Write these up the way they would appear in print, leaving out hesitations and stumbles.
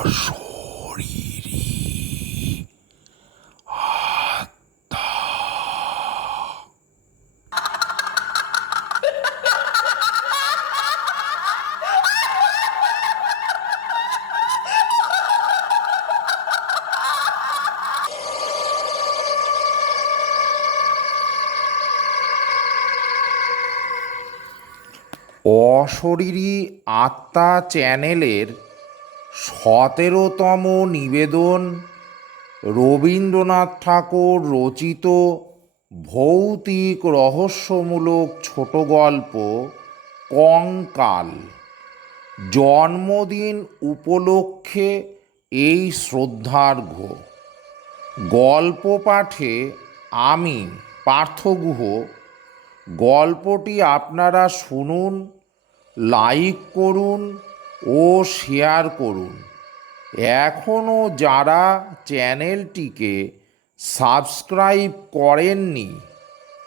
অশরীরী আত্মা। অশরীরী আত্মা চ্যানেলের 17তম নিবেদন রবীন্দ্রনাথ ঠাকুর রচিত ভৌতিক রহস্যমূলক ছোট গল্প কঙ্কাল। জন্মদিন উপলক্ষে এই শ্রদ্ধার্ঘ্য গল্প পাঠে আমি পার্থ গুহ। গল্পটি আপনারা শুনুন, লাইক করুন ও শেয়ার করুন। এখনও যারা চ্যানেলটিকে সাবস্ক্রাইব করেননি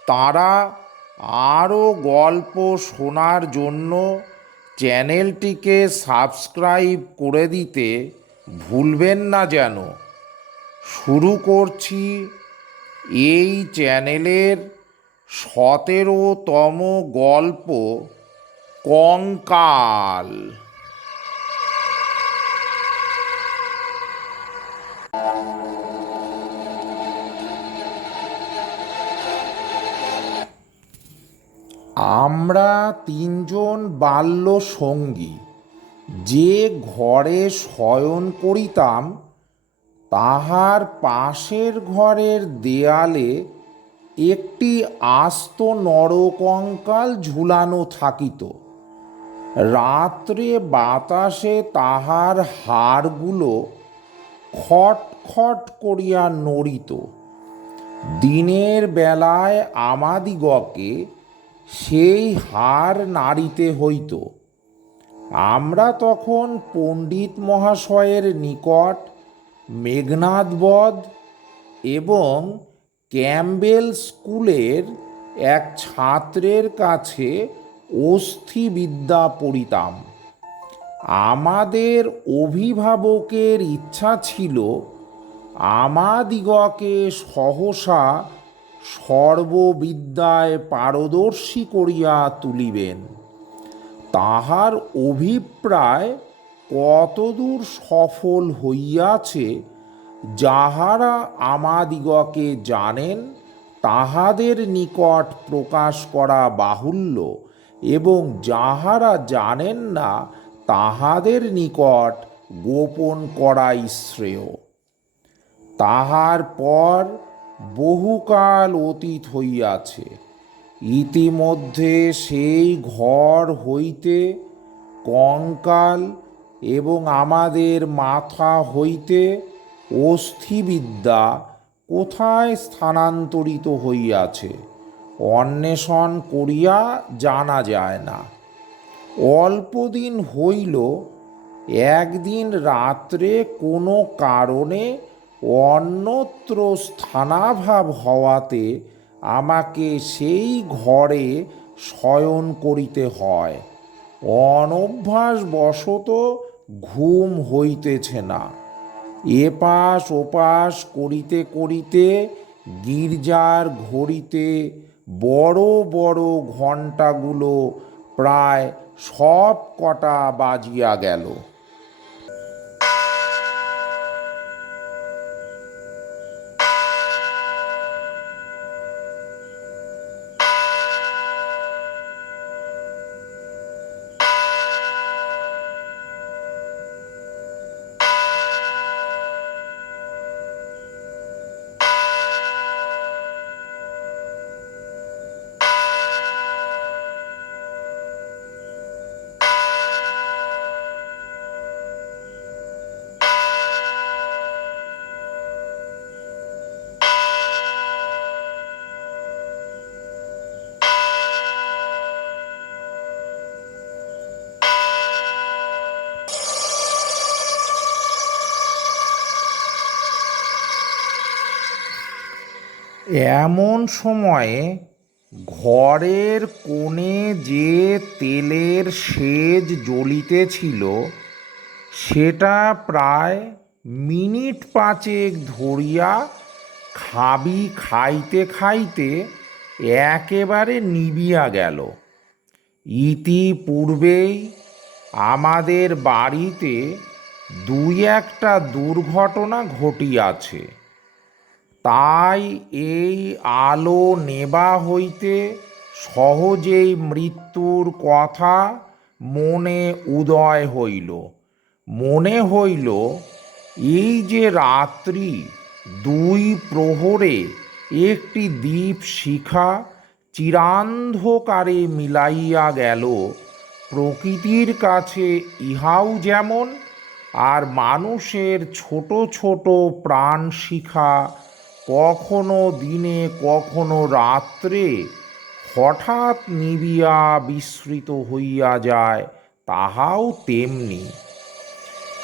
তারা আরও গল্প শোনার জন্য চ্যানেলটিকে সাবস্ক্রাইব করে দিতে ভুলবেন না যেন। শুরু করছি এই চ্যানেলের 17তম গল্প কঙ্কাল। আমরা তিনজন বাল্য সঙ্গী যে ঘরে শয়ন করিতাম তাহার পাশের ঘরের দেয়ালে একটি আস্ত নরকঙ্কাল ঝুলানো থাকিত। রাত্রে বাতাসে তাহার হাড়গুলো খট খট করিয়া নড়িত। দিনের বেলায় আমাদিগকে সেই হাড় নাড়িতে হইত। আমরা তখন পণ্ডিত মহাশয়ের নিকট মেঘনাদবধ এবং ক্যাম্বেল স্কুলের এক ছাত্রের কাছে অস্থিবিদ্যা পড়িতাম। আমাদের অভিভাবকের ইচ্ছা ছিল আমাদিগকে সহসা সর্ববিদ্যায় পারদর্শী করিয়া তুলিবেন। তাহার অভিপ্রায় কতদূর সফল হইয়াছে যাহারা আমাদিগকে জানেন তাহাদের নিকট প্রকাশ করা বাহুল্য, এবং যাহারা জানেন না তাহাদের নিকট গোপন করাই শ্রেয়। তাহার পর বহুকাল অতীত হইয়াছে। ইতিমধ্যে সেই ঘর হইতে কঙ্কাল এবং আমাদের মাথা হইতে অস্থিবিদ্যা কোথায় স্থানান্তরিত হইয়াছে অন্বেষণ করিয়া জানা যায় না। অল্পদিন হইল একদিন রাত্রে কোনো কারণে অন্যত্র স্থানাভাব হওয়াতে আমাকে সেই ঘরে শয়ন করিতে হয়। অনভ্যাসবশত ঘুম হইতেছে না। এপাশ ওপাশ করিতে করিতে গির্জার ঘড়িতে বড় বড় ঘণ্টাগুলো প্রায় সব কটা বাজিয়া গেল। এমন সময়ে ঘরের কোণে যে তেলের সেজ জ্বলিতেছিল সেটা প্রায় মিনিট পাঁচেক ধরিয়া খাবি খাইতে খাইতে একেবারে নিবিয়া গেল। ইতিপূর্বেই আমাদের বাড়িতে দুই একটা দুর্ঘটনা ঘটিয়াছে, তাই এই আলো নেবা হইতে সহজেই মৃত্যুর কথা মনে উদয় হইল। মনে হইল এই যে রাত্রি দুই প্রহরে একটি দীপ শিখা চিরান্ধকারে মিলাইয়া গেল, প্রকৃতির কাছে ইহাও যেমন, আর মানুষের ছোট ছোট প্রাণ শিখা কখনো দিনে কখনো রাত্রে হঠাৎ নিবিয়া বিস্মৃত হইয়া যায়, তাহাও তেমনি।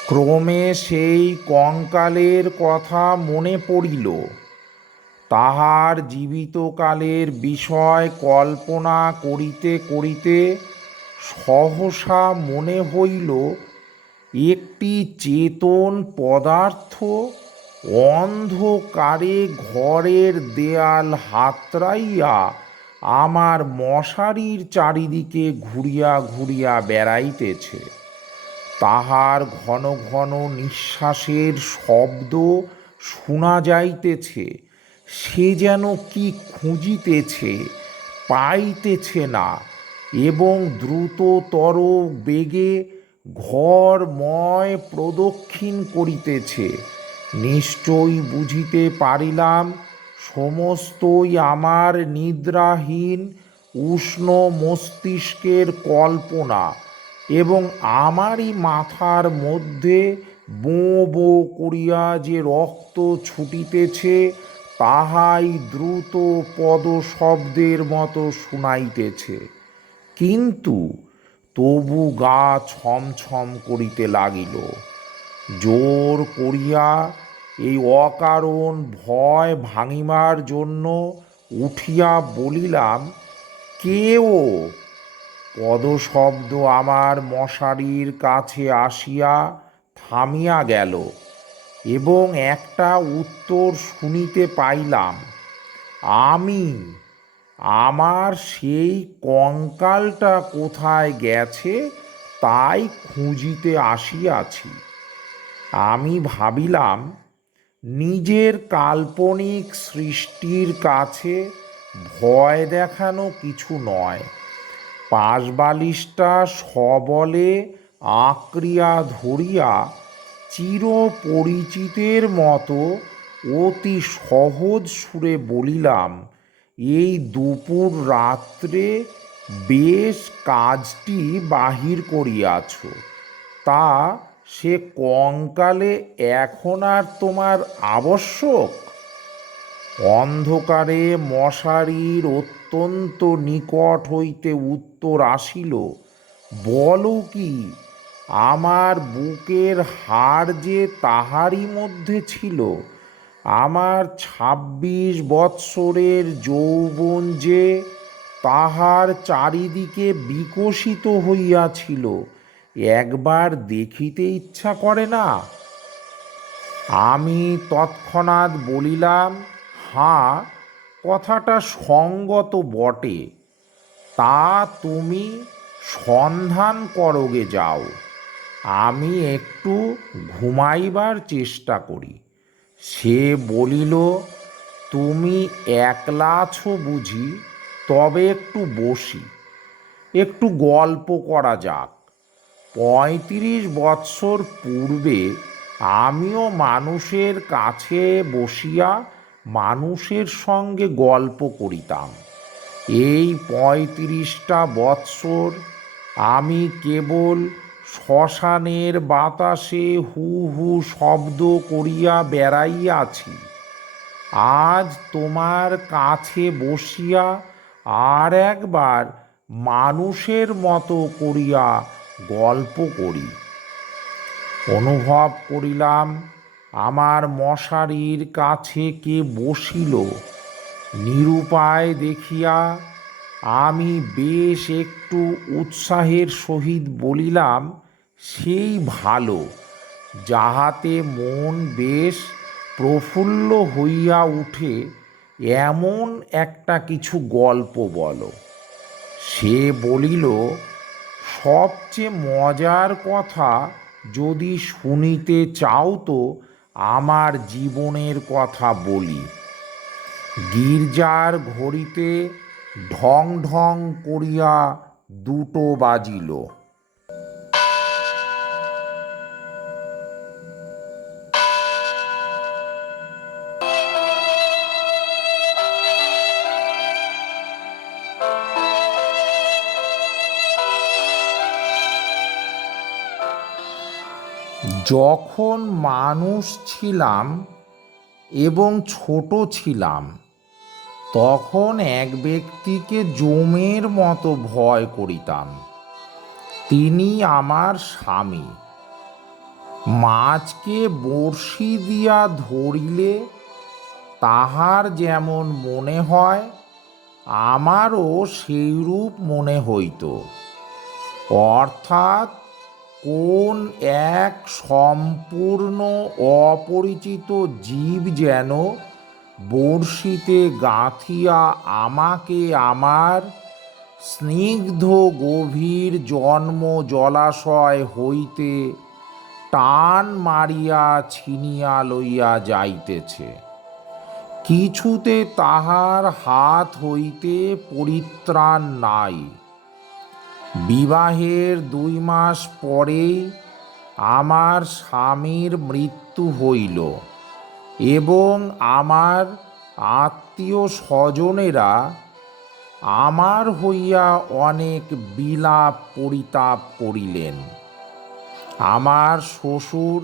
ক্রমে সেই কঙ্কালের কথা মনে পড়িল। তাহার জীবিতকালের বিষয় কল্পনা করিতে করিতে সহসা মনে হইল একটি চেতন পদার্থ অন্ধকারে ঘরের দেয়াল হাতড়াইয়া আমার মশারির চারিদিকে ঘুরিয়া ঘুরিয়া বেড়াইতেছে। তাহার ঘন ঘন নিঃশ্বাসের শব্দ শোনা যাইতেছে। সে যেন কি খুঁজিতেছে, পাইতেছে না, এবং দ্রুততর বেগে ঘরময় প্রদক্ষিণ করিতেছে। নিশ্চয়ই বুঝিতে পারিলাম সমস্তই আমার নিদ্রাহীন উষ্ণ মস্তিষ্কের কল্পনা, এবং আমারই মাথার মধ্যে বোঁ বোঁ করিয়া যে রক্ত ছুটিতেছে তাহাই দ্রুত পদশব্দের মতো শুনাইতেছে। কিন্তু তবু গা ছমছম করিতে লাগিল। জোর করিয়া এই অকারণ ভয় ভাঙিবার জন্য উঠিয়া বলিলাম, কে ও? পদশব্দ আমার মশারির কাছে আসিয়া থামিয়া গেল, এবং একটা উত্তর শুনিতে পাইলাম, আমি। আমার সেই কঙ্কালটা কোথায় গেছে তাই খুঁজিতে আসিয়াছি। আমি ভাবিলাম নিজের কাল্পনিক সৃষ্টির কাছে ভয় দেখানো কিছু নয়। পাশবালিশটা সবলে আঁকড়িয়া ধরিয়া চিরপরিচিতের মতো অতি সহজ সুরে বলিলাম, এই দুপুর রাত্রে বেশ কাজটি বাহির করিয়াছ, তা সে কঙ্কালে এখন আর তোমার আবশ্যক? অন্ধকারে মশারির অত্যন্ত নিকট হইতে উত্তর আসিল, বলো কি? আমার বুকের হাড় যে তাহারই মধ্যে ছিল। আমার ২৬ বৎসরের যৌবন যে তাহার চারিদিকে বিকশিত হইয়াছিল, একবার দেখিতে ইচ্ছা করে না? আমি তৎক্ষণাৎ বলিলাম, হাঁ, কথাটা সঙ্গত বটে, তা তুমি সন্ধান করোগে যাও, আমি একটু ঘুমাইবার চেষ্টা করি। সে বলিল, তুমি একলা আছো বুঝি? তবে একটু বসি, একটু গল্প করা যাক। ৩৫ বৎসর পূর্বে আমিও মানুষের কাছে বসিয়া মানুষের সঙ্গে গল্প করিতাম। এই ৩৫টা বৎসর আমি কেবল শ্মশানের বাতাসে হু হু শব্দ করিয়া বেড়াইয়াছি। আজ তোমার কাছে বসিয়া আর একবার মানুষের মতো করিয়া গল্প করি। অনুভব করিলাম আমার মশারির কাছে কে বসিল। নিরুপায় দেখিয়া আমি বেশ একটু উৎসাহের সহিত বলিলাম, সেই ভালো, যাহাতে মন বেশ প্রফুল্ল হইয়া উঠে এমন একটা কিছু গল্প বলো। সে বলিল, সবচেয়ে মজার কথা যদি শুনিতে চাও তো আমার জীবনের কথা বলি। গির্জার ঘড়িতে ঢং ঢং করিয়া 2টো বাজিল। যখন মানুষ ছিলাম এবং ছোট ছিলাম, তখন এক ব্যক্তিকে যমের মতো ভয় করিতাম। তিনি আমার স্বামী। মাছকে বড়শি দিয়া ধরিলে তাহার যেমন মনে হয়, আমারও সেইরূপ মনে হইত। অর্থাৎ কোন এক সম্পূর্ণ অপরিচিত জীব যেন বড়শিতে গাঁথিয়া আমাকে আমার স্নিগ্ধ গভীর জন্ম জলাশয় হইতে টান মারিয়া ছিনিয়া লইয়া যাইতেছে। কিছুতে তাহার হাত হইতে পরিত্রাণ নাই। বিবাহের 2 মাস পরেই আমার স্বামীর মৃত্যু হইল এবং আমার আত্মীয় স্বজনেরা আমার হইয়া অনেক বিলাপ পরিতাপ করিলেন। আমার শ্বশুর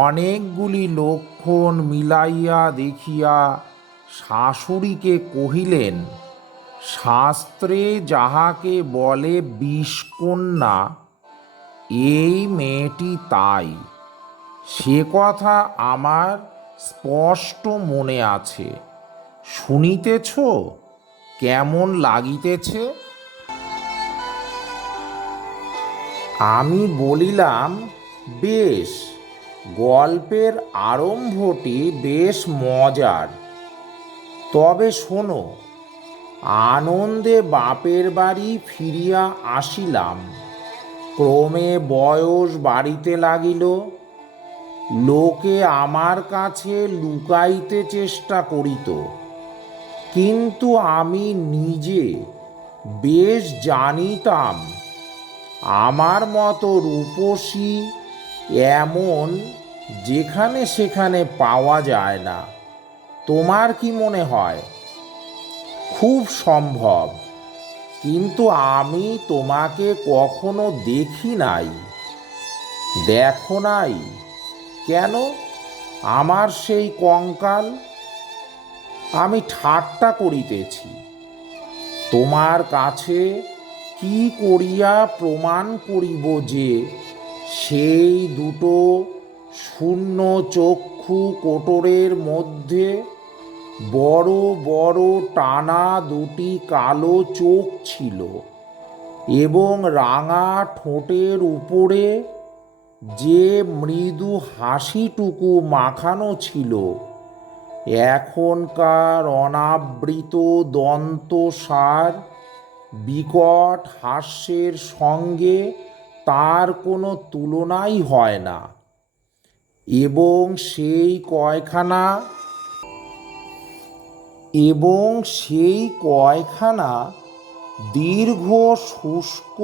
অনেকগুলি লক্ষণ মিলাইয়া দেখিয়া শাশুড়িকে কহিলেন, শাস্ত্রে যাহাকে বলে বিষকন্যা, এই মেয়েটি তাই। সে কথা আমার স্পষ্ট মনে আছে। শুনিতেছ কেমন লাগিতেছে? আমি বলিলাম, বেশ, গল্পের আরম্ভটি বেশ মজার। তবে শোনো। আনন্দে বাপের বাড়ি ফিরিয়া আসিলাম। ক্রমে বয়স বাড়িতে লাগিল। লোকে আমার কাছে লুকাইতে চেষ্টা করিত, কিন্তু আমি নিজে বেশ জানিতাম আমার মতো রূপসী এমন যেখানে সেখানে পাওয়া যায় না। তোমার কি মনে হয়? খুব সম্ভব, কিন্তু আমি তোমাকে কখনো দেখি নাই। দেখো নাই কেন? আমার সেই কঙ্কাল। আমি ঠাট্টা করিতেছি। তোমার কাছে কি করিয়া প্রমাণ করিব যে সেই 2টো শূন্য চক্ষু কোটরের মধ্যে বড় বড় টানা 2টি কালো চোখ ছিল এবং রাঙা ঠোঁটের উপরে যে মৃদু হাসিটুকু মাখানো ছিল, এখনকার অনাবৃত দন্তসার বিকট হাস্যের সঙ্গে তার কোনো তুলনাই হয় না। এবং সেই কয়খানা দীর্ঘ শুষ্ক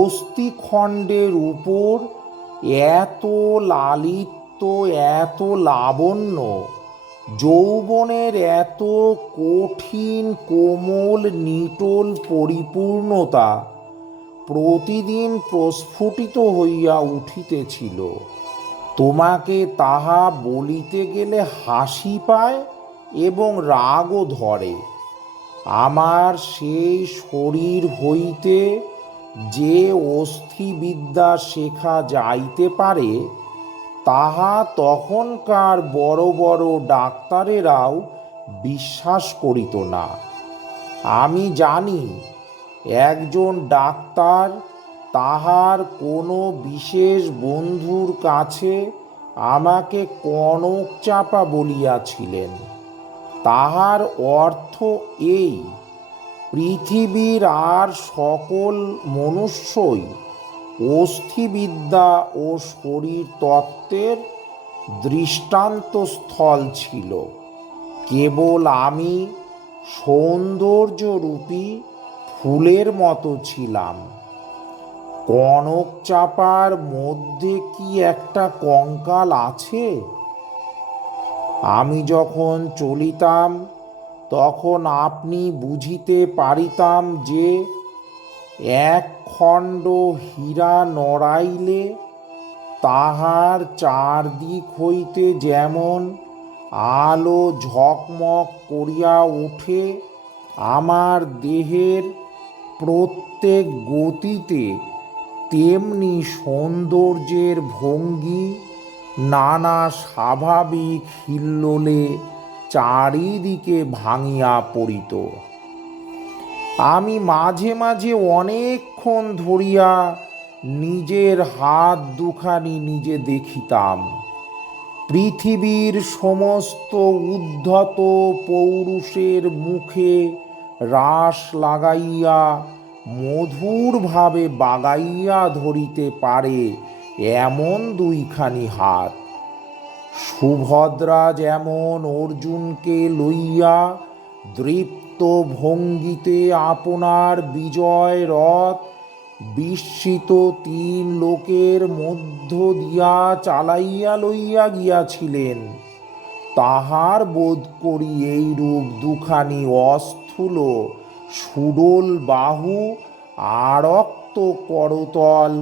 অস্থিখণ্ডের উপর এত লালিত্য, এত লাবণ্য, যৌবনের এত কঠিন কোমল নিটোল পরিপূর্ণতা প্রতিদিন প্রস্ফুটিত হইয়া উঠিতেছিল। তোমাকে তাহা বলিতে গেলে হাসি পায় এবং রাগও ধরে। আমার সেই শরীর হইতে যে অস্থিবিদ্যা শেখা যাইতে পারে, তাহা তখনকার বড় বড় ডাক্তারেরাও বিশ্বাস করিত না। আমি জানি একজন ডাক্তার তাহার কোনো বিশেষ বন্ধুর কাছে আমাকে কনক চাপা বলিয়াছিলেন। তাহার অর্থ এই, পৃথিবীর আর সকল মনুষ্যই অস্থিবিদ্যা ও শরীর তত্ত্বের দৃষ্টান্তস্থল ছিল। কেবল আমি সৌন্দর্যরূপী ফুলের মতো ছিলাম। কনক চাপার মধ্যে কি একটা কঙ্কাল আছে? আমি যখন চলিতাম তখন আপনি বুঝিতে পারিতাম যে এক খণ্ড হীরা নড়াইলে তাহার চারদিক হইতে যেমন আলো ঝকমক করিয়া ওঠে, আমার দেহের প্রত্যেক গতিতে তেমনি সৌন্দর্যের ভঙ্গি নানা স্বাভাবিক হিল্লোলে চারিদিকে ভাঙিয়া পড়িত। আমি মাঝে মাঝে অনেকক্ষণ ধরিয়া নিজের হাত দুখানি নিজে দেখিতাম। পৃথিবীর সমস্ত উদ্ধত পৌরুষের মুখে রাশ লাগাইয়া মধুরভাবে বাগাইয়া ধরিতে পারে এমন দুইখানি হাত। সুভদ্রা যেমন অর্জুনকে লইয়া দৃপ্ত ভঙ্গিতে আপনার বিজয় রথ বিস্মিত তিন লোকের মধ্য দিয়া চালাইয়া লইয়া গিয়াছিলেন, তাহার বোধ করি এইরূপ দুখানি অস্থূল সুডোল বাহু, আরক্ত করতল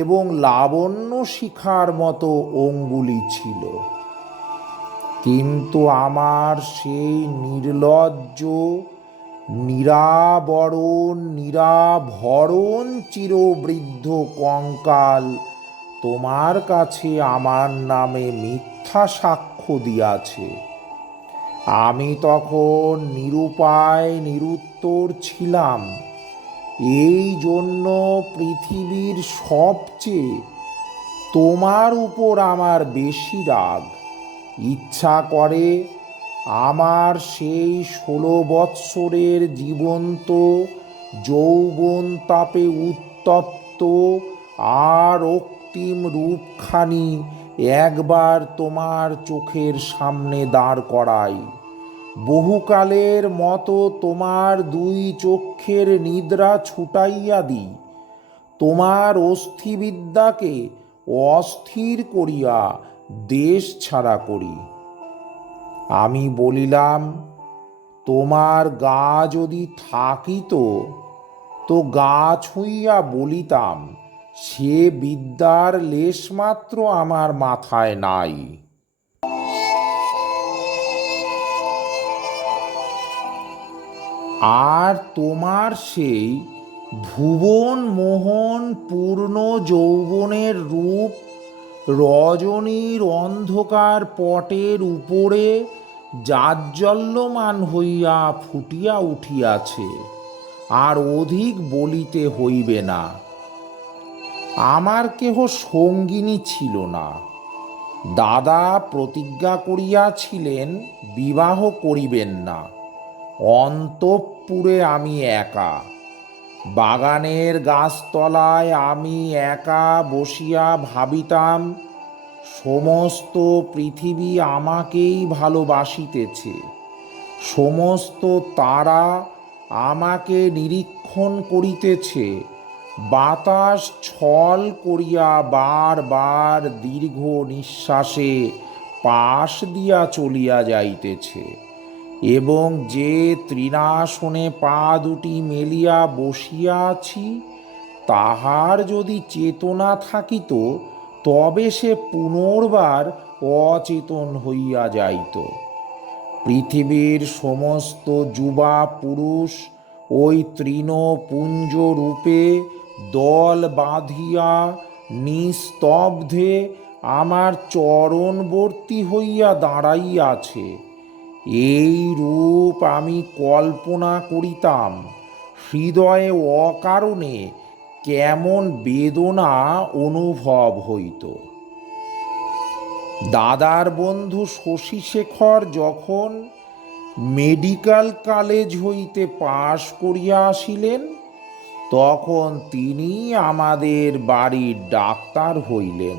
এবং লাবণ্য শিখার মতো অঙ্গুলি ছিল। কিন্তু আমার সেই নির্লজ্জ নিরাবরণ নিরাভরণ চিরবৃদ্ধ কঙ্কাল তোমার কাছে আমার নামে মিথ্যা সাক্ষ্য দিয়াছে। আমি তখন নিরুপায় নিরুত্তর ছিলাম। এই জন্য পৃথিবীর সবচেয়ে তোমার উপর আমার বেশি রাগ। ইচ্ছা করে আমার সেই 16 বৎসরের জীবন্ত যৌবন তাপে উত্তপ্ত আর অক্তিম রূপখানি একবার তোমার চোখের সামনে দাঁড় করাই, বহুকালের মতো তোমার দুই চক্ষের নিদ্রা ছুটাইয়া দিই, তোমার অস্থিবিদ্যাকে অস্থির করিয়া দেশ ছাড়া করি। আমি বলিলাম, তোমার গা যদি থাকিত তো গা ছুঁইয়া বলিতাম, সে বিদ্যার লেশমাত্র আমার মাথায় নাই। আর তোমার সেই ভুবন মোহন পূর্ণ যৌবনের রূপ রজনীর অন্ধকার পটের উপরে জাজ্বল্যমান হইয়া ফুটিয়া উঠিয়াছে, আর অধিক বলিতে হইবে না। আমার কেহ সঙ্গিনী ছিল না। দাদা প্রতিজ্ঞা করিয়াছিলেন বিবাহ করিবেন না। অন্তঃপুরে আমি একা, বাগানের গাছতলায় আমি একা বসিয়া ভাবিতাম, সমস্ত পৃথিবী আমাকেই ভালোবাসিতেছে, সমস্ত তারা আমাকে নিরীক্ষণ করিতেছে, বাতাস ছল করিয়া বার বার দীর্ঘ নিঃশ্বাসে পাশ দিয়া চলিয়া যাইতেছে, এবং যে তৃণাসনে পা দুটি মেলিয়া বসিয়া আছি, তাহার যদি চেতনা থাকিত তবে সে পুনর্বার অচেতন হইয়া যাইত। পৃথিবীর সমস্ত যুবা পুরুষ ওই তৃণপুঞ্জ রূপে দল বাঁধিয়া নিস্তব্ধে আমার চরণবর্তী হইয়া দাঁড়াইয়াছে। এই রূপ আমি কল্পনা করিতাম, হৃদয়ে অকারণে কেমন বেদনা অনুভব হইত। দাদার বন্ধু শশীশেখর যখন মেডিকেল কলেজ হইতে পাশ করিয়া আসিলেন, তখন তিনি আমাদের বাড়ির ডাক্তার হইলেন।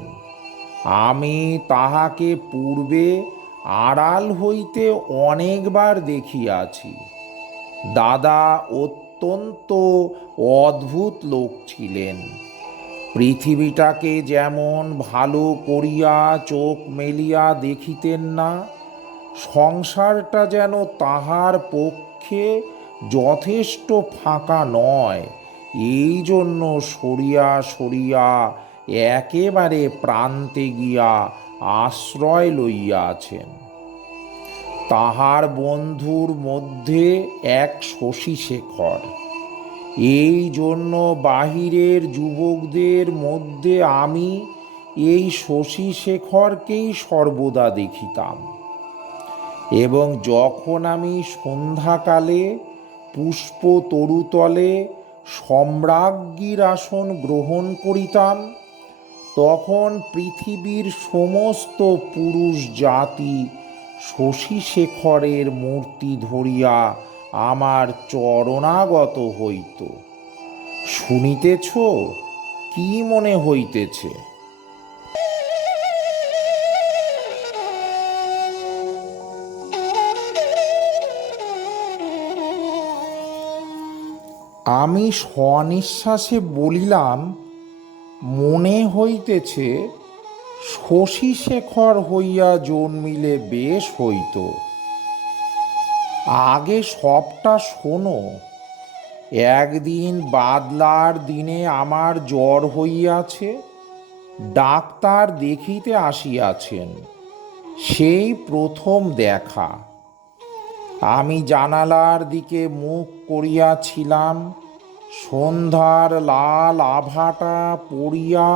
আমি তাহাকে পূর্বে আড়াল হইতে অনেকবার দেখিয়াছি। দাদা অত্যন্ত অদ্ভুত লোক ছিলেন। পৃথিবীটাকে যেমন ভালো করিয়া চোখ মেলিয়া দেখিতেন না, সংসারটা যেন তাহার পক্ষে যথেষ্ট ফাঁকা নয়, এই জন্য সরিয়া সরিয়া একেবারে প্রান্তে গিয়া আশ্রয় লইয়াছেন। তাহার বন্ধুর মধ্যে এক শশীশেখর। এই জন্য বাহিরের যুবকদের মধ্যে আমি এই শশীশেখরকেই সর্বদা দেখিতাম। এবং যখন আমি সন্ধ্যাকালে পুষ্প তরুতলে সম্রাজ্ঞীর আসন গ্রহণ করিতাম, তখন পৃথিবীর সমস্ত পুরুষ জাতি শশীশেখরের মূর্তি ধরিয়া আমার চরণাগত হইত। শুনিতেছ কি মনে হইতেছে? আমি স্বনিশ্বাসে বলিলাম, মনে হইতেছে শশীশেখর হইয়া জন্মিলে বেশ হইত। আগে সবটা শোনো। একদিন বাদলার দিনে আমার জ্বর হইয়াছে, ডাক্তার দেখিতে আসিয়াছেন। সেই প্রথম দেখা। আমি জানালার দিকে মুখ করিয়াছিলাম। সন্ধ্যার লাল আভাটা পড়িয়া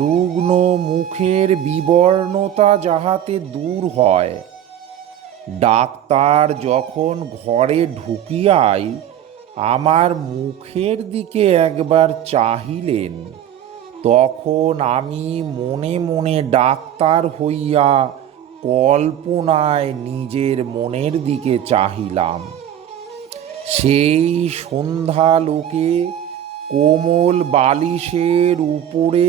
রুগ্ন মুখের বিবর্ণতা যাহাতে দূর হয়। ডাক্তার যখন ঘরে ঢুকিয়াই আমার মুখের দিকে একবার চাহিলেন, তখন আমি মনে মনে ডাক্তার হইয়া কল্পনায় নিজের মনের দিকে চাহিলাম। সেই সন্ধ্যালোকে কোমল বালিশের উপরে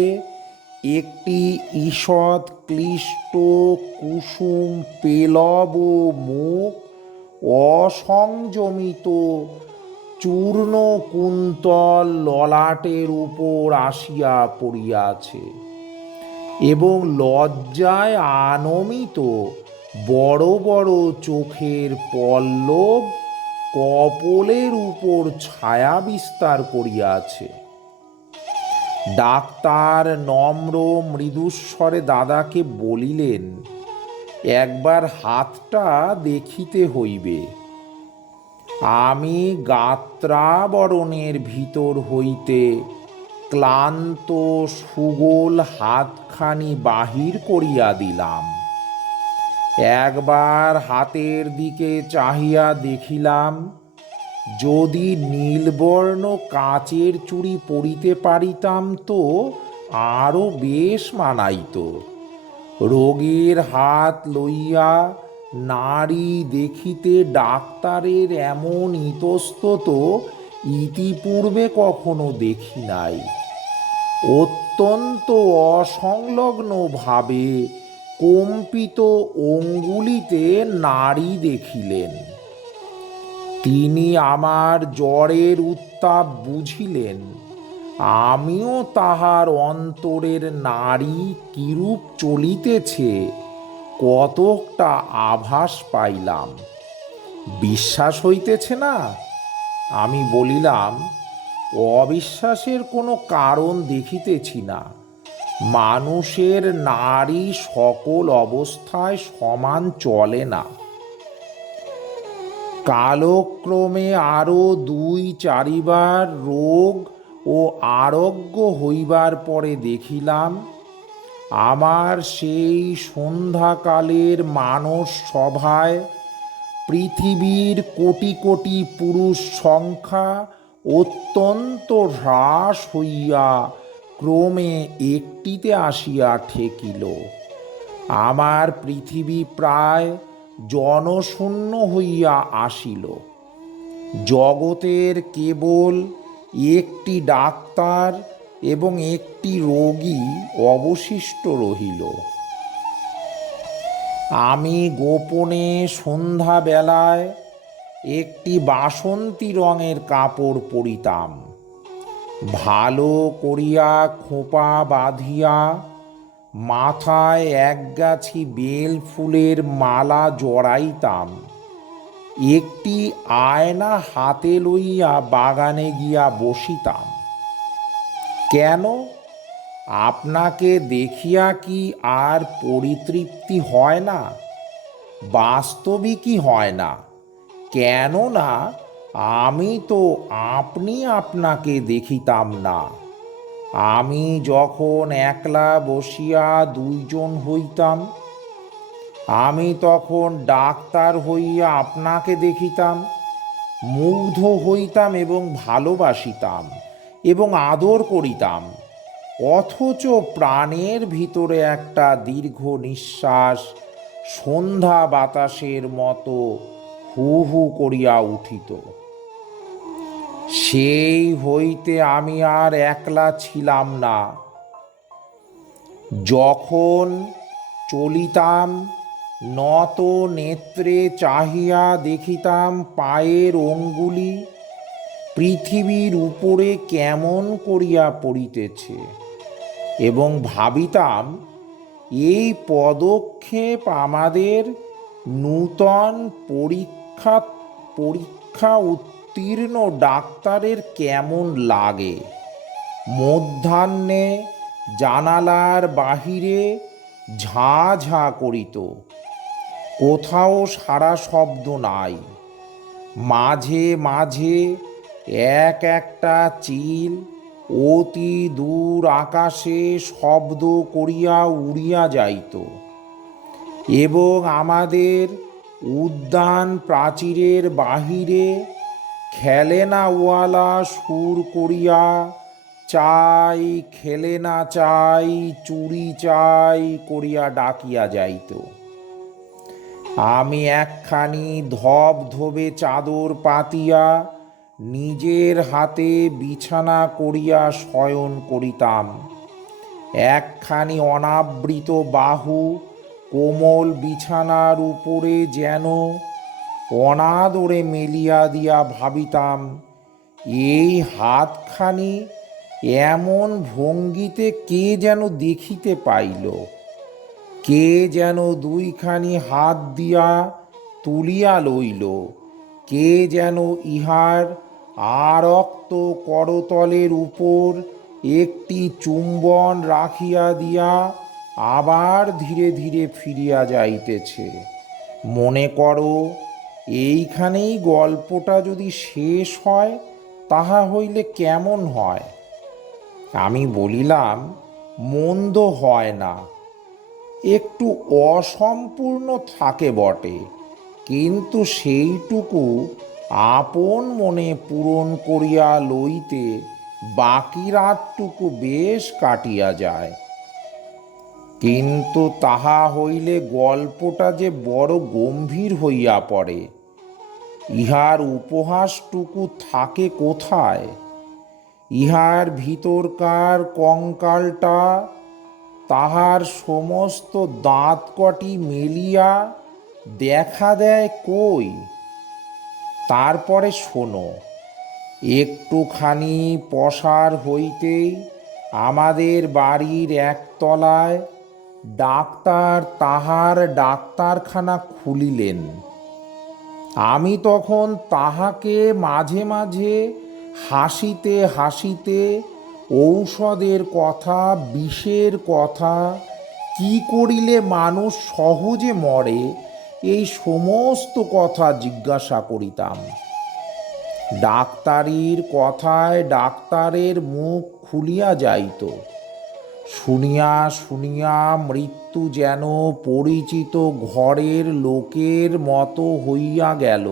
একটি ঈষৎ ক্লিষ্ট কুসুম পেলব মুখ অসংযমিত চূর্ণ কুন্তল ললাটের উপর আসিয়া পড়িয়াছে এবং লজ্জায় আনমিত বড় বড় চোখের পল্লব কপোলের উপর ছায়া বিস্তার করিয়াছে। ডাক্তার নম্র মৃদুস্বরে দাদাকে বলিলেন, একবার হাতটা দেখিতে হইবে। আমি গাত্রাবরণের ভিতর হইতে ক্লান্ত সুগোল হাতখানি বাহির করিয়া দিলাম। একবার হাতের দিকে চাহিয়া দেখিলাম, যদি নীলবর্ণ কাচের চুড়ি পরিতে পারিতাম তো আরও বেশ মানাইত। রোগীর হাত লইয়া নারী দেখিতে ডাক্তারের এমন ইতস্তত ইতিপূর্বে কখনো দেখি নাই। অত্যন্ত অসংলগ্নভাবে কম্পিত অঙ্গুলিতে নাড়ি দেখিলেন। তিনি আমার জ্বরের উত্তাপ বুঝিলেন। আমিও তাহার অন্তরের নাড়ি কিরূপ চলিতেছে কতকটা আভাস পাইলাম। বিশ্বাস হইতেছে না? আমি বলিলাম, অবিশ্বাসের কোনো কারণ দেখিতেছি না। মানুষের নাড়ি সকল অবস্থায় সমান চলে না। কালক্রমে আরও 2-4 বার রোগ ও আরোগ্য হইবার পরে দেখিলাম, আমার সেই সন্ধ্যাকালের মানস সভায় পৃথিবীর কোটি কোটি পুরুষ সংখ্যা অত্যন্ত হ্রাস হইয়া ক্রমে একটিতে আসিয়া ঠেকিল। আমার পৃথিবী প্রায় জনশূন্য হইয়া আসিল। জগতের কেবল একটি ডাক্তার এবং একটি রোগী অবশিষ্ট রহিল। আমি গোপনে সন্ধ্যাবেলায় একটি বাসন্তী রঙের কাপড় পরিতাম, ভালো করিয়া খোঁপা বাঁধিয়া মাথায় একগাছি বেল ফুলের মালা জড়াইতাম। একটি আয়না হাতে লইয়া বাগানে গিয়া বসিতাম। কেন? আপনাকে দেখিয়া কি আর পরিতৃপ্তি হয় না? বাস্তবিকই হয় না। কেননা আমি তো আপনি আপনাকে দেখিতাম না। আমি যখন একলা বসিয়া দুইজন হইতাম, আমি তখন ডাক্তার হইয়া আপনাকে দেখিতাম, মুগ্ধ হইতাম এবং ভালোবাসিতাম এবং আদর করিতাম। অথচ প্রাণের ভিতরে একটা দীর্ঘ নিঃশ্বাস সন্ধ্যা বাতাসের মতো হু হু করিয়া উঠিত। সেই হইতে আমি আর একলা ছিলাম না। যখন চলিতাম, নত নেত্রে চাহিয়া দেখিতাম পায়ের অঙ্গুলি পৃথিবীর উপরে কেমন করিয়া পড়িতেছে, এবং ভাবিতাম এই পদক্ষেপ আমাদের নূতন পরীক্ষা উত্তীর্ণ ডাক্তারের কেমন লাগে। মধ্যাহ্নে জানালার বাহিরে ঝাঁ ঝাঁ করিত, কোথাও সারা শব্দ নাই। মাঝে মাঝে এক একটা চিল অতি দূর আকাশে শব্দ করিয়া উড়িয়া যাইত, এবং আমাদের উদ্যান প্রাচীরের বাহিরে খেলেনাওয়ালা সুর করিয়া চাই খেলেনা চাই চুরি চাই করিয়া ডাকিয়া যাইত। আমি একখানি ধবধবে চাদর পাতিয়া নিজের হাতে বিছানা করিয়া শয়ন করিতাম। একখানি অনাবৃত বাহু কোমল বিছানার উপরে যেন অনাদরে মেলিয়া দিয়া ভাবিতাম, এই হাতখানি এমন ভঙ্গিতে কে যেন দেখিতে পাইল, কে যেন দুইখানি হাত দিয়া তুলিয়া লইল, কে যেন ইহার আরক্ত করতলের উপর একটি চুম্বন রাখিয়া দিয়া আবার ধীরে ধীরে ফিরিয়া যাইতেছে। মনে করো, এইখানেই গল্পটা যদি শেষ হয় তাহা হইলে কেমন হয়? আমি বলিলাম, মন্দ হয় না, একটু অসম্পূর্ণ থাকে বটে, কিন্তু সেইটুকু আপন মনে পূরণ করিয়া লইতে বাকি রাতটুকু বেশ কাটিয়া যায়। কিন্তু তাহা হইলে গল্পটা যে বড় গম্ভীর হইয়া পড়ে। ইহার উপহাসটুকু থাকে কোথায়? ইহার ভিতরকার কঙ্কালটা, তাহার সমস্ত দাঁত কটি মেলিয়া দেখা দেয় কই? তারপরে শোনো, একটুখানি পসার হইতেই আমাদের বাড়ির একতলায় ডাক্তার তাহার ডাক্তারখানা খুলিলেন। আমি তখন তাহাকে মাঝে মাঝে হাসিতে হাসিতে ঔষধের কথা, বিষের কথা, কি করিলে মানুষ সহজে মরে, এই সমস্ত কথা জিজ্ঞাসা করিতাম। ডাক্তারির কথায় ডাক্তারের মুখ খুলিয়া যাইত। শুনিয়া শুনিয়া মৃত্যু যেন পরিচিত ঘরের লোকের মতো হইয়া গেল।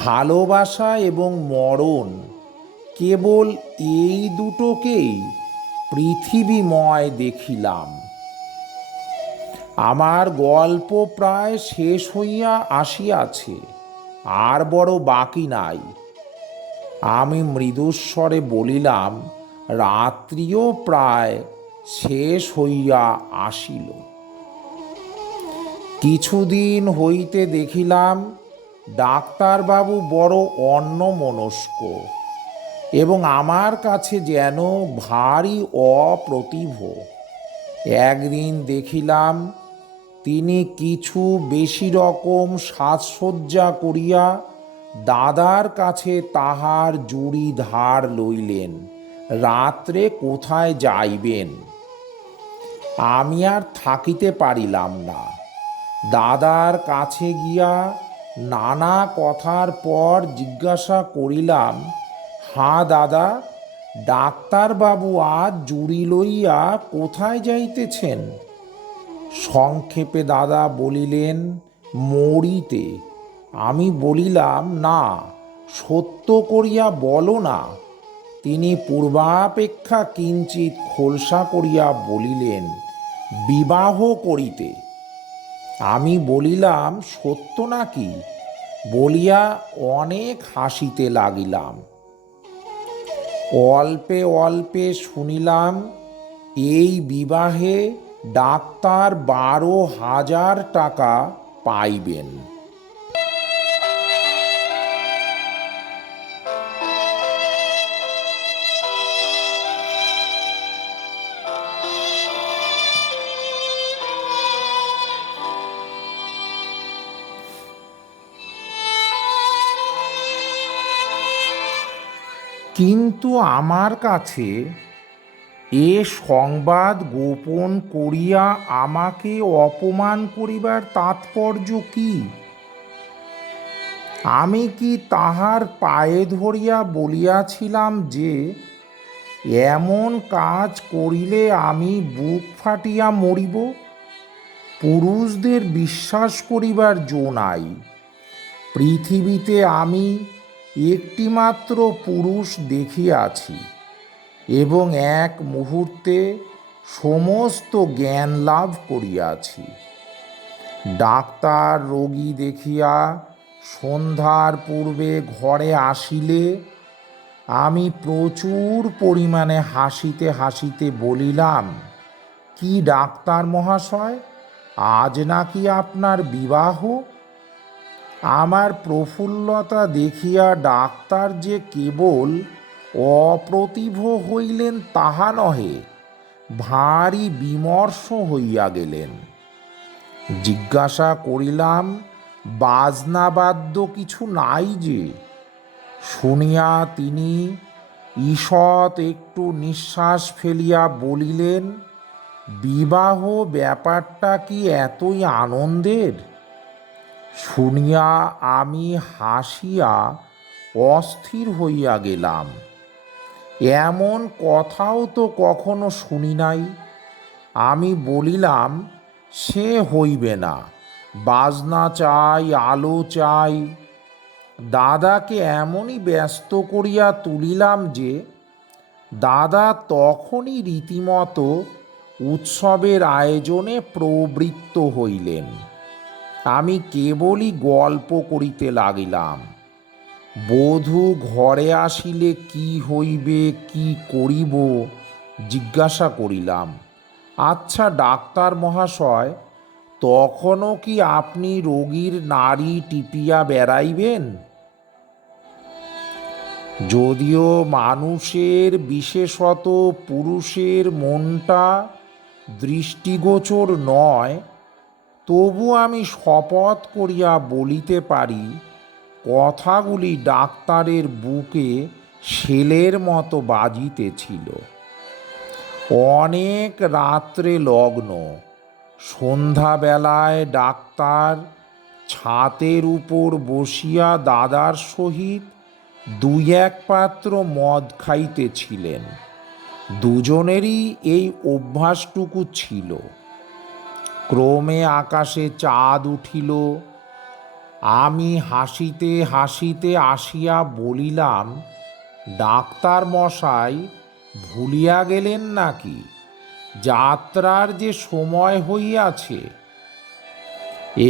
ভালোবাসা এবং মরণ কেবল এই দুটোকেই পৃথিবীময় দেখিলাম। আমার গল্প প্রায় শেষ হইয়া আসিয়াছে, আর বড় বাকি নাই। আমি মৃদুস্বরে বলিলাম, রাত্রিও প্রায় শেষ হইয়া আসিল। কিছুদিন হইতে দেখিলাম ডাক্তারবাবু বড় অন্যমনস্ক এবং আমার কাছে যেন ভারী অপ্রতিভ। একদিন দেখিলাম তিনি কিছু বেশি রকম সাজসজ্জা করিয়া দাদার কাছে তাহার জুড়ি ধার লইলেন রাত্রে কোথায় যাইবেন। আমি আর থাকিতে পারিলাম না। দাদার কাছে গিয়া নানা কথার পর জিজ্ঞাসা করিলাম, হাঁ দাদা, ডাক্তারবাবু আজ জুড়ি লইয়া কোথায় যাইতেছেন? সংক্ষেপে দাদা বলিলেন, মরিতে। আমি বলিলাম, না, সত্য করিয়া বলো না। তিনি পূর্বাপেক্ষা কিঞ্চিৎ খোলসা করিয়া বলিলেন, বিবাহ করিতে। আমি বলিলাম, সত্য নাকি? বলিয়া অনেক হাসিতে লাগিলাম। অল্পে অল্পে শুনিলাম এই বিবাহে ডাক্তার 12,000 টাকা পাইবেন। কিন্তু আমার কাছে এ সংবাদ গোপন করিয়া আমাকে অপমান করিবার তাৎপর্য কি? আমি কি তাহার পায়ে ধরিয়া বলিয়াছিলাম যে এমন কাজ করিলে আমি বুক ফাটিয়া মরিব? পুরুষদের বিশ্বাস করিবার জো নাই। পৃথিবীতে আমি একটিমাত্র পুরুষ দেখিয়াছি এবং এক মুহূর্তে সমস্ত জ্ঞান লাভ করিয়াছি। ডাক্তার রোগী দেখিয়া সন্ধ্যার পূর্বে ঘরে আসিলে আমি প্রচুর পরিমাণে হাসিতে হাসিতে বলিলাম, কি ডাক্তার মহাশয়, আজ নাকি আপনার বিবাহ? আমার প্রফুল্লতা দেখিয়া ডাক্তার যে কেবল অপ্রতিভ হইলেন তাহা নহে, ভারী বিমর্ষ হইয়া গেলেন। জিজ্ঞাসা করিলাম, বাজনাবাদ্য কিছু নাই যে? শুনিয়া তিনি ঈষৎ একটু নিঃশ্বাস ফেলিয়া বলিলেন, বিবাহ ব্যাপারটা কি এতই আনন্দের? শুনিয়া আমি হাসিয়া অস্থির হইয়া গেলাম। এমন কথাও তো কখনো শুনি নাই। আমি বলিলাম, সে হইবে না, বাজনা চাই, আলো চাই। দাদাকে এমনই ব্যস্ত করিয়া তুলিলাম যে দাদা তখনই রীতিমতো উৎসবের আয়োজনে প্রবৃত্ত হইলেন। আমি কেবলই গল্প করিতে লাগিলাম। বধূ ঘরে আসিলে কি হইবে, কি করিব জিজ্ঞাসা করিলাম। আচ্ছা ডাক্তার মহাশয়, তখনও কি আপনি রোগীর নাড়ি টিপিয়া বেড়াইবেন? যদিও মানুষের, বিশেষত পুরুষের মনটা দৃষ্টিগোচর নয়, তবু আমি শপথ করিয়া বলিতে পারি কথাগুলি ডাক্তারের বুকে শেলের মতো বাজিতেছিল। অনেক রাত্রে লগ্ন। সন্ধ্যাবেলায় ডাক্তার ছাতের উপর বসিয়া দাদার সহিত 2-1 পাত্র মদ খাইতেছিলেন। দুজনেরই এই অভ্যাসটুকু ছিল। ক্রমে আকাশে চাঁদ উঠিল। আমি হাসিতে হাসিতে আসিয়া বলিলাম, ডাক্তার মশাই ভুলিয়া গেলেন নাকি? যাত্রার যে সময় হইয়াছে।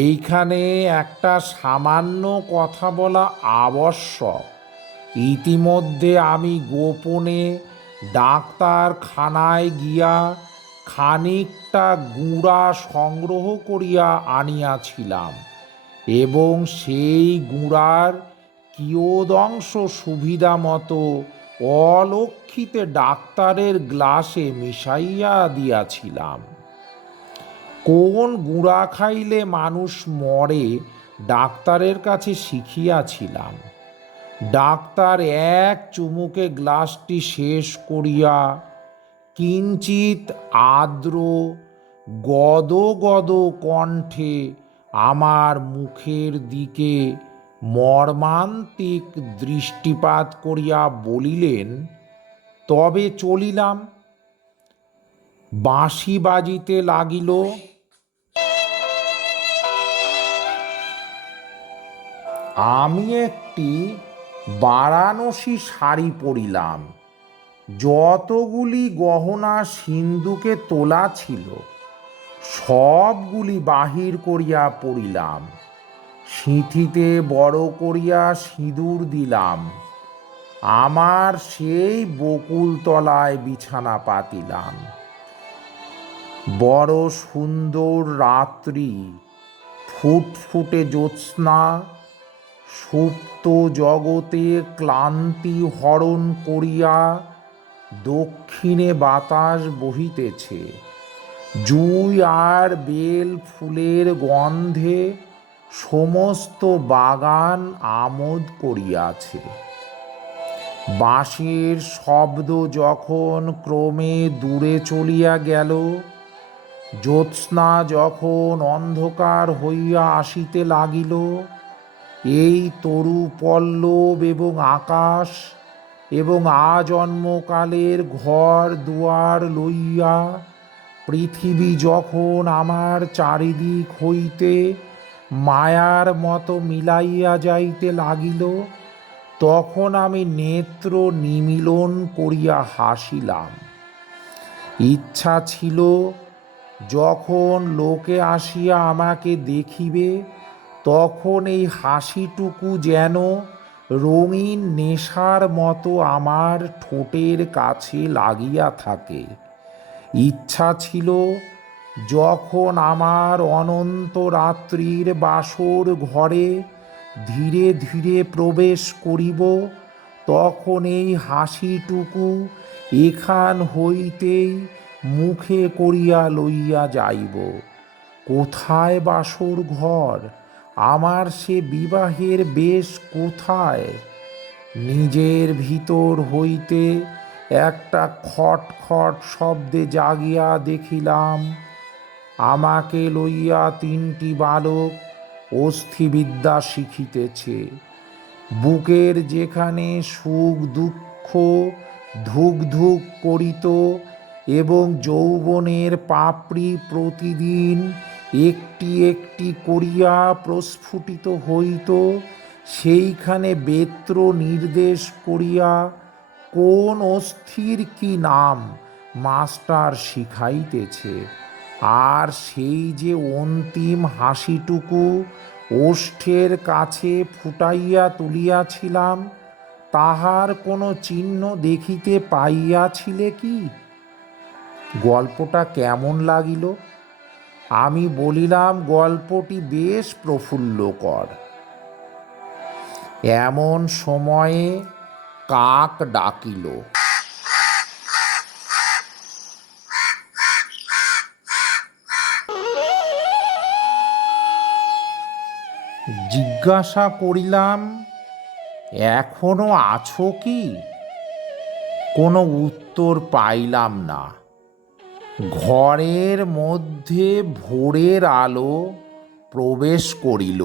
এইখানে একটা সামান্য কথা বলা আবশ্যক। ইতিমধ্যে আমি গোপনে ডাক্তারখানায় গিয়া খানিকটা গুঁড়া সংগ্রহ করিয়া আনিয়াছিলাম, এবং সেই গুঁড়ার কিয়দংশ সুবিধা মতো অলক্ষিতে ডাক্তারের গ্লাসে মিশাইয়া দিয়াছিলাম। কোন গুঁড়া খাইলে মানুষ মরে ডাক্তারের কাছে শিখিয়াছিলাম। ডাক্তার এক চুমুকে গ্লাসটি শেষ করিয়া কিঞ্চিত আর্দ্র গদ গদ কণ্ঠে আমার মুখের দিকে মর্মান্তিক দৃষ্টিপাত করিয়া বলিলেন, তবে চলিলাম। বাঁশি বাজিতে লাগিল। আমি একটি বারাণসী শাড়ি পরিলাম। যতগুলি গহনা সিন্ধুকে তোলা ছিল সবগুলি বাহির করিয়া পরিলাম। সিঁথিতে বড় করিয়া সিঁদুর দিলাম। আমার সেই বকুলতলায় বিছানা পাতিলাম। বড় সুন্দর রাত্রি, ফুটফুটে জ্যোৎস্না সুপ্ত জগতে ক্লান্তি হরণ করিয়া দক্ষিণে বাতাস বহিতেছে। জুই আর বেল ফুলের গন্ধে সমস্ত বাগান আমোদ করিয়াছে। বাঁশির শব্দ যখন ক্রমে দূরে চলিয়া গেল, জ্যোৎস্না যখন অন্ধকার হইয়া আসিতে লাগিল, এই তরু পল্লব এবং আকাশ এবং আজন্মকালের ঘর দুয়ার লইয়া পৃথিবী যখন আমার চারিদিক হইতে মায়ার মতো মিলাইয়া যাইতে লাগিল, তখন আমি নেত্র নিমীলন করিয়া হাসিলাম। ইচ্ছা ছিল যখন লোকে আসিয়া আমাকে দেখিবে, তখন এই হাসিটুকু যেন রঙিন নেশার মতো আমার ঠোঁটের কাছে লাগিয়া থাকে। ইচ্ছা ছিল যখন আমার অনন্ত রাত্রির বাসর ঘরে ধীরে ধীরে প্রবেশ করিব, তখন এই হাসিটুকু এখান হইতেই মুখে করিয়া লইয়া যাইব। কোথায় বাসর ঘর? আমার সে বিবাহের বেশ কোথায়? নিজের ভিতর হইতে একটা খটখট শব্দে জাগিয়া দেখিলাম, আমাকে লইয়া তিনটি বালক অস্থিবিদ্যা শিখিতেছে। বুকের যেখানে সুখ দুঃখ ধুক ধুক করিত এবং যৌবনের পাপড়ি প্রতিদিন একটি একটি করিয়া প্রস্ফুটিত হইত, সেইখানে বেত্র নির্দেশ করিয়া কোন অস্থির কি নাম মাস্টার শিখাইতেছে। আর সেই যে অন্তিম হাসিটুকু ওষ্ঠের কাছে ফুটাইয়া তুলিয়াছিলাম, তাহার কোনো চিহ্ন দেখিতে পাইয়াছিলে কি? গল্পটা কেমন লাগিল? আমি বলিলাম, গল্পটি বেশ প্রফুল্লকর। এমন সময়ে কাক ডাকিল। জিজ্ঞাসা করিলাম, এখনো আছো কি? কোনো উত্তর পাইলাম না। ঘরের মধ্যে ভোরের আলো প্রবেশ করিল।